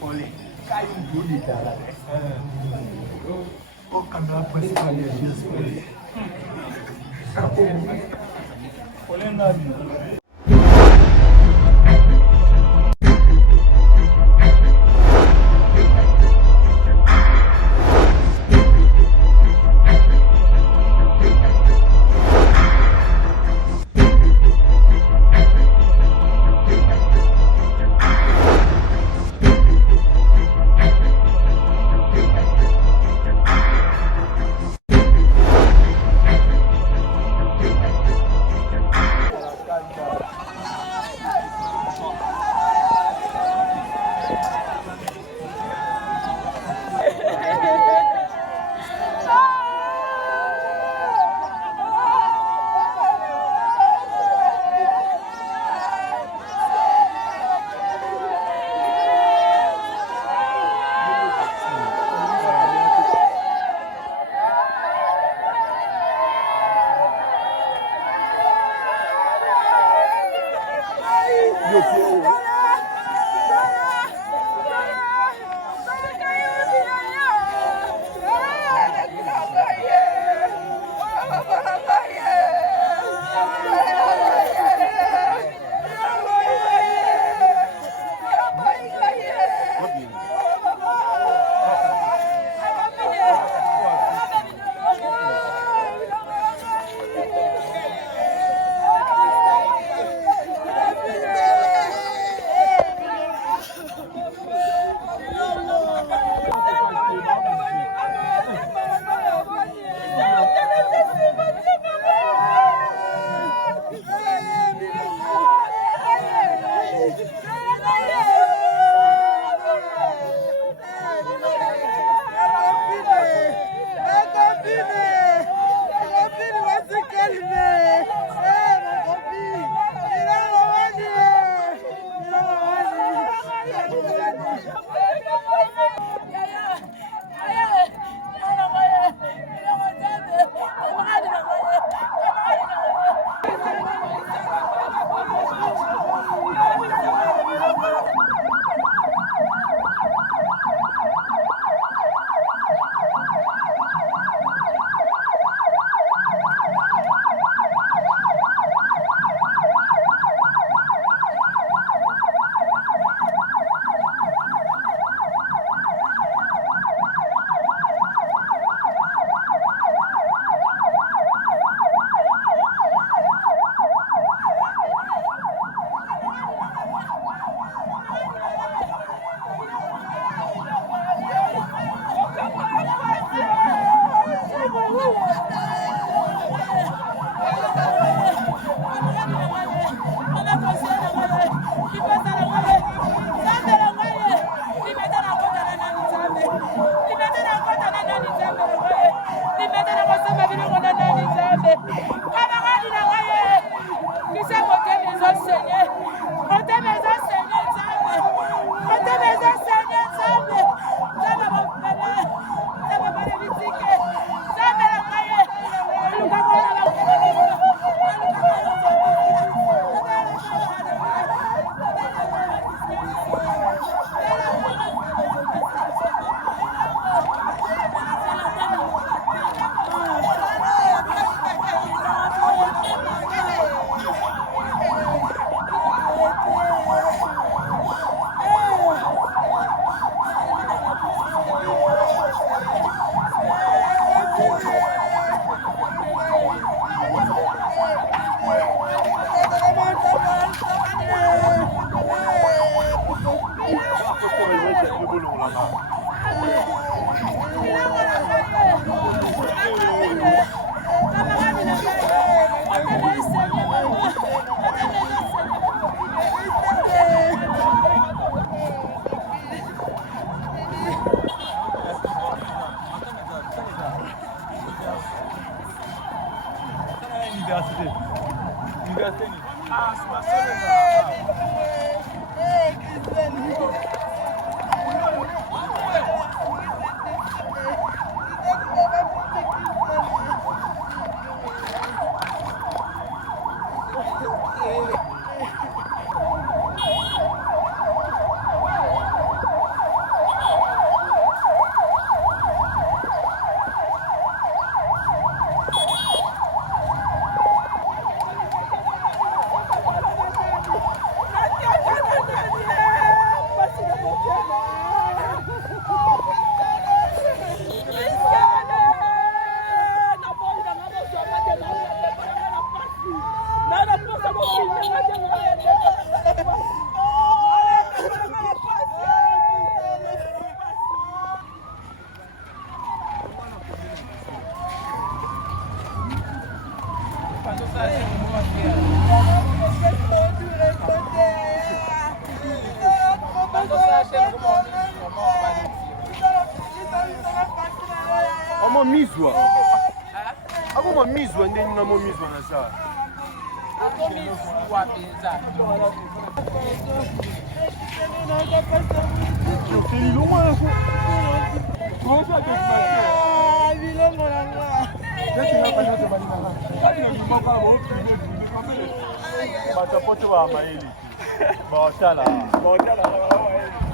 Olha, caiu um bonito, cara. O cabelo foi escolher isso, olha nada. momizwa. Ako momizwa ndeni na momizwa na sa. Ako mizwa penza. Bilongo na ko. Kosa ke Ah, bilongo na nga. Tena kwa nyote bali na. Kani mama wo. Bata poto wa maeli. Botala. Botala wa maeli.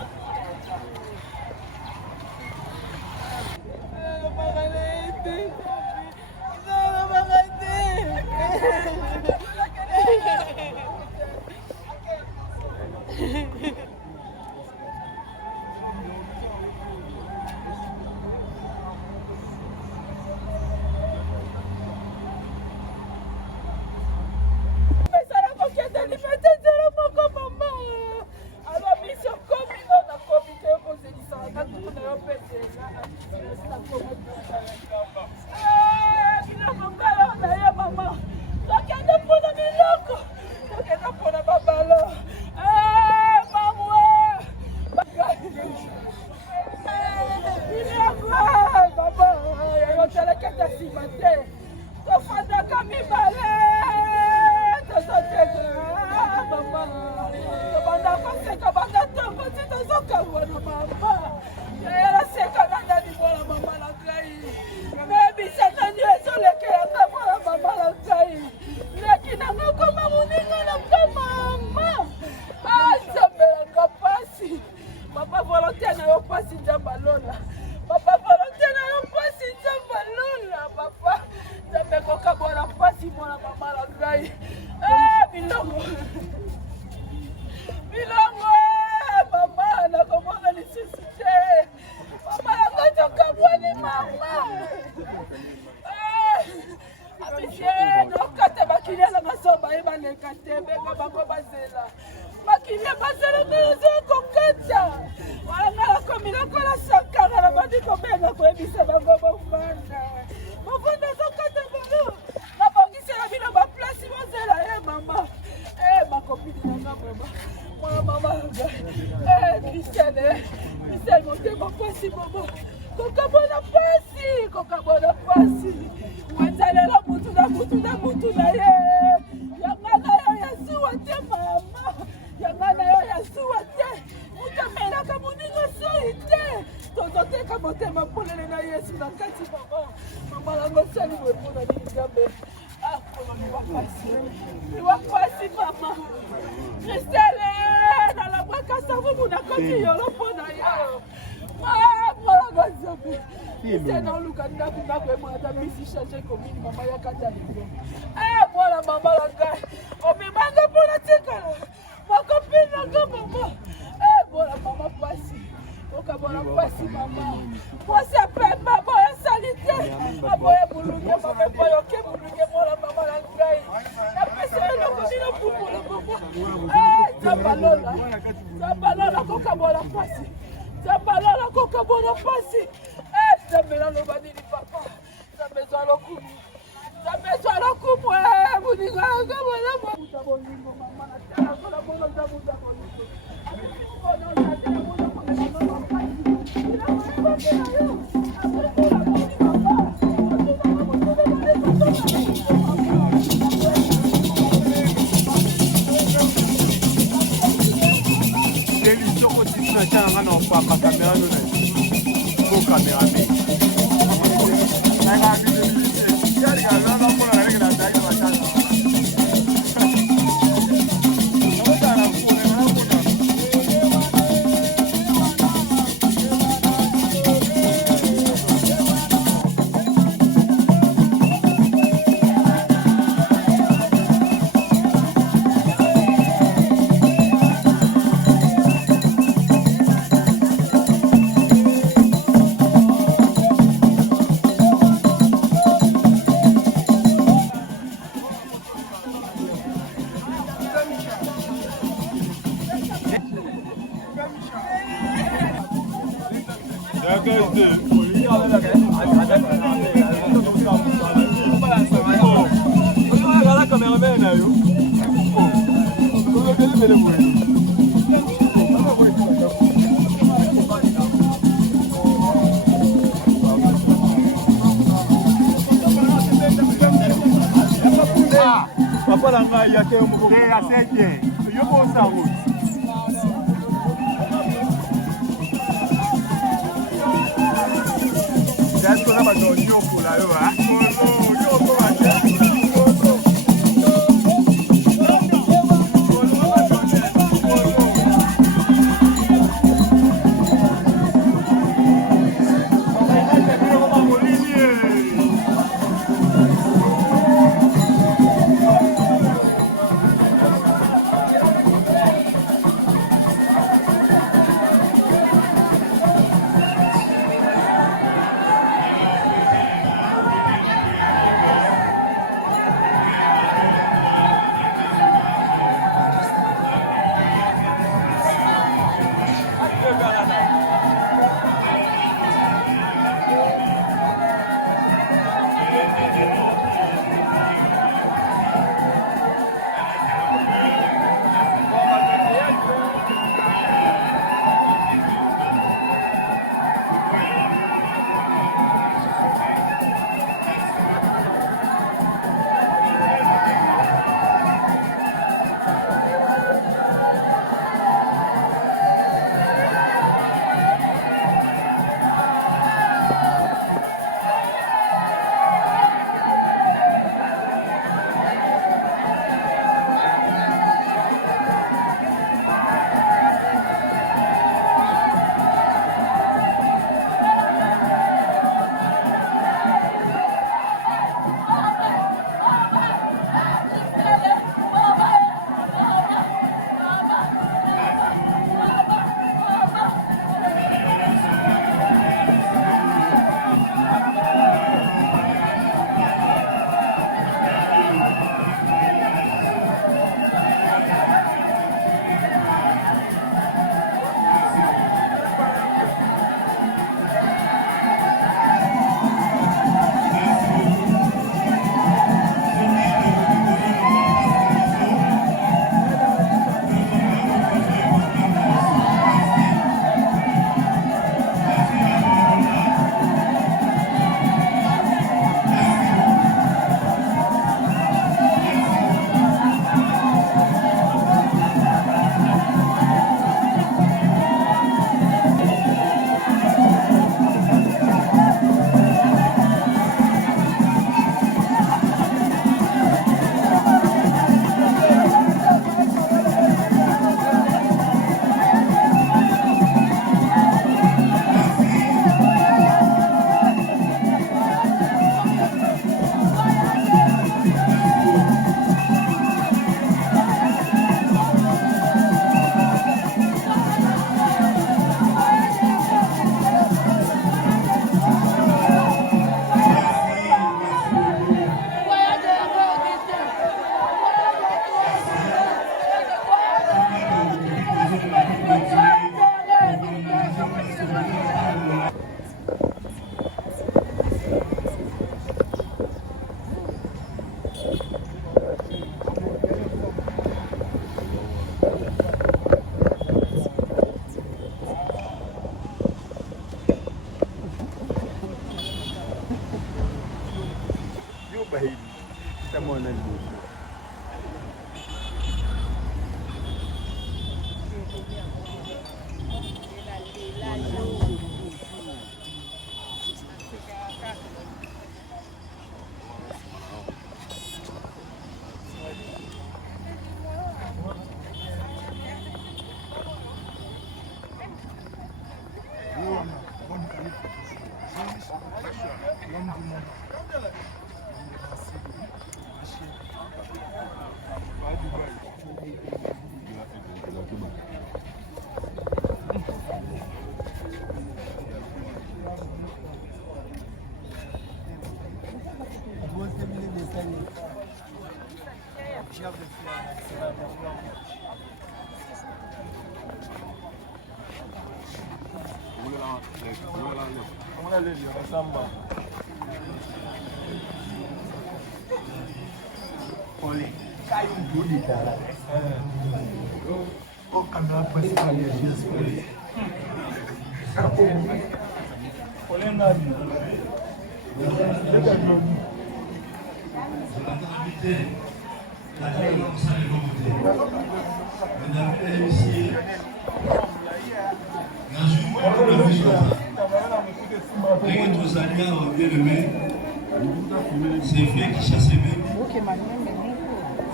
C'est vrai qui chasse même.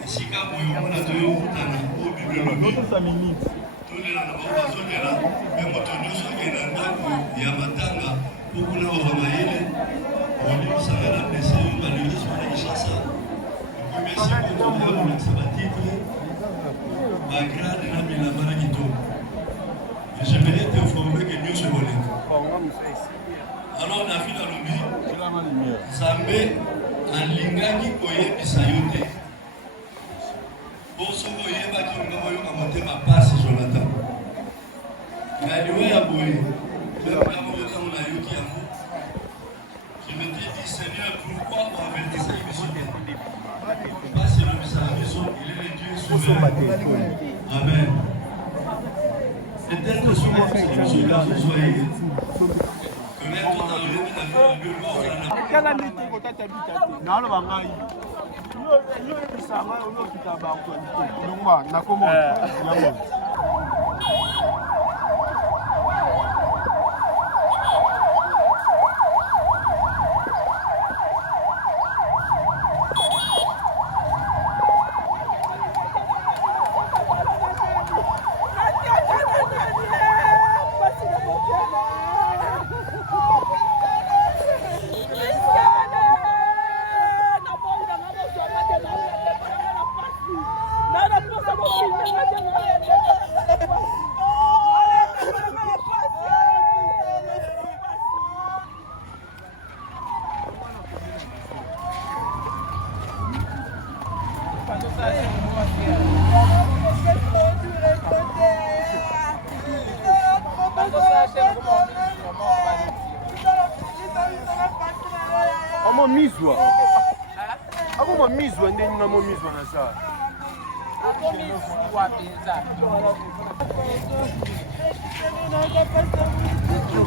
Si quand vous avez un toyo, vous avez un Notre famille. tous les là, mais mon tonneau, il y a matanga, beaucoup de gens on dit que ça va la blesser, on va lui dire sur la chasse. Merci beaucoup pour le titre. Ma grade n'a mis la main à Guito. Je vais t'informer que Dieu se volait. Alors, on a vu dans le but, Zambé, en lingaki, koyebisa yo te. Bosoko yebaki ngabo yo na motema pasi Jonathan. Ngaliwe ya boye. Je me dis, Seigneur, pourquoi on avertissait les missions? Parce que le mission, il est le Dieu souverain. Amen. Peut-être sur moi, c'est le Dieu là, vous soyez. Amomizwa. Amomizwa ndeni na momizwa na saa. Amomizwa penza.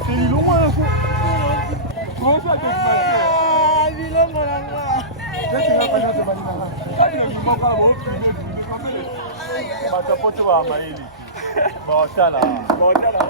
C'est long à la fois. Bonjour à tous. Bilongo nanga. Batapote wa maeli. Botala. Botala.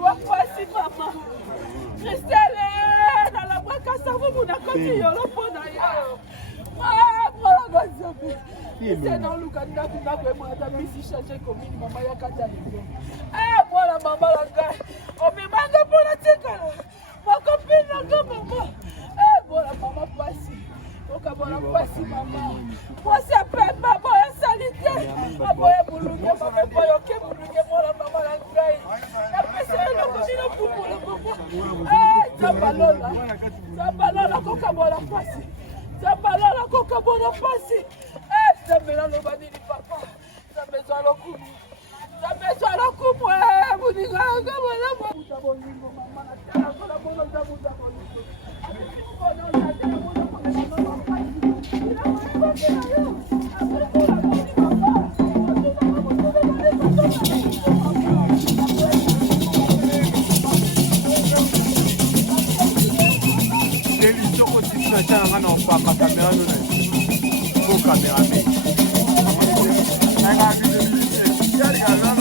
Wapasi mama. Christelle, na la mwaka savu muna koti yolo pona yao. Mwana gazabe. Christelle luka ndaku na kwe mwata misi changer komini mama ya kata leo. Mwana mama la ngai. Omimanga pona tekala. Makopina nga mama. Mwana mama pasi. Oka mwana pasi mama. Pasi apre mama ya salite. Aboya bulunge mama boyo ke bulunge mwana mama la ngai. Zabalola kokabona pasi. Zabalola kokabona pasi. Zabela lo banini papa. Zabezwa lokumu. Zabezwa lokumu. Buninga ngabona boningo mama na tala kola bono zabuza bono. Caméra caméra